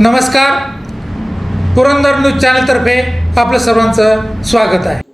नमस्कार, पुरंदर न्यूज चॅनलतर्फे आपलं सर्वांचं स्वागत आहे.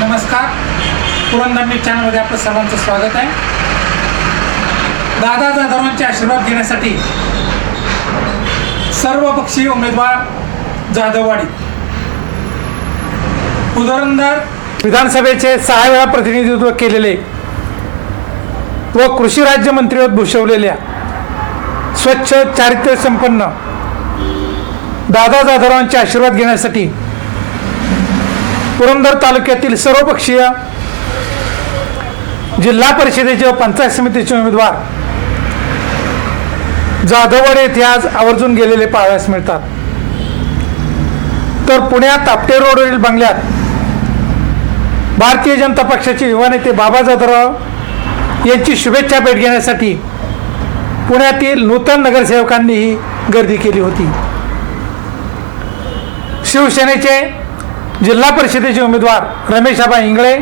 नमस्कार, पुरंदर न्यूज चॅनलमध्ये आपलं सर्वांचं स्वागत आहे. दादा जाधवांचे आशीर्वाद घेण्यासाठी सर्व पक्षीय उमेदवार जाधववाडी पुरंदर विधानसभेचे 6 वेळा प्रतिनिधित्व केलेले व कृषी राज्यमंत्रीपद भूषवलेल्या स्वच्छ चारित्र्य संपन्न दादा जाधवांचे आशीर्वाद घेण्यासाठी पुरंदर तालुक्यातील सर्वपक्षीय जिल्हा परिषदेचे व पंचायत समितीचे उमेदवार जाधववाडी येथे आज आवर्जून गेलेले पाहावयास मिळतात. तर पुण्यात आपटे रोडवरील बंगल्यात भारतीय जनता पक्षाचे युवा नेते बाबा जाधवराव यांची शुभेच्छा भेट घेण्यासाठी पुण्यातील नूतन नगरसेवकांनीही गर्दी केली होती. शिवसेनेचे जिल्हा परिषदेचे उमेदवार रमेशआबा इंगळे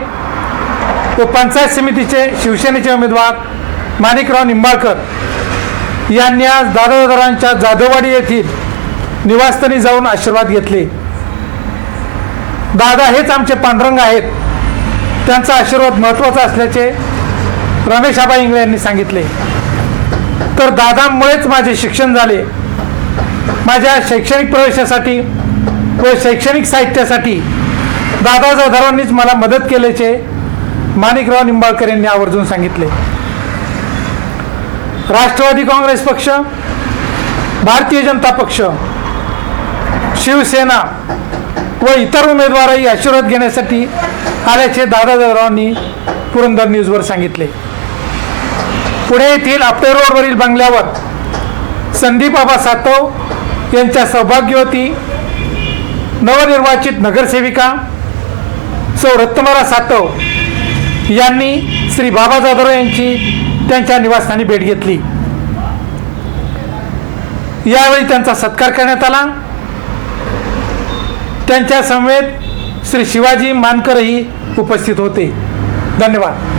व पंचायत समितीचे शिवसेनेचे उमेदवार माणिकराव निंबाळकर यांनी आज दादादारांच्या जाधववाडी येथील निवासस्थानी जाऊन आशीर्वाद घेतले. दादा हेच आमचे पांडुरंग आहेत, त्यांचा आशीर्वाद महत्त्वाचा असल्याचे रमेशआबा इंगळे यांनी सांगितले. तर दादांमुळेच माझे शिक्षण झाले, माझ्या शैक्षणिक प्रवेशासाठी व शैक्षणिक साहित्यासाठी दादा जाधवांनीच मला मदत केल्याचे माणिकराव निंबाळकर यांनी आवर्जून सांगितले. राष्ट्रवादी काँग्रेस पक्ष, भारतीय जनता पक्ष, शिवसेना व इतर उमेदवारही आशीर्वाद घेण्यासाठी आल्याचे दादा जाधवरावांनी पुरंदर न्यूजवर सांगितले. पुणे येथील आपटे रोडवरील बंगल्यावर संदीप आबा सातव यांच्या सौभाग्यवती नवनिर्वाचित नगरसेविका सौ रत्नमाला सातव यांनी श्री बाबा जाधवराव यांची त्यांच्या निवासस्थानी भेट घेतली. यावेळी त्यांचा सत्कार करण्यात आला. त्यांच्या समवेत श्री शिवाजी मानकरही उपस्थित होते. धन्यवाद.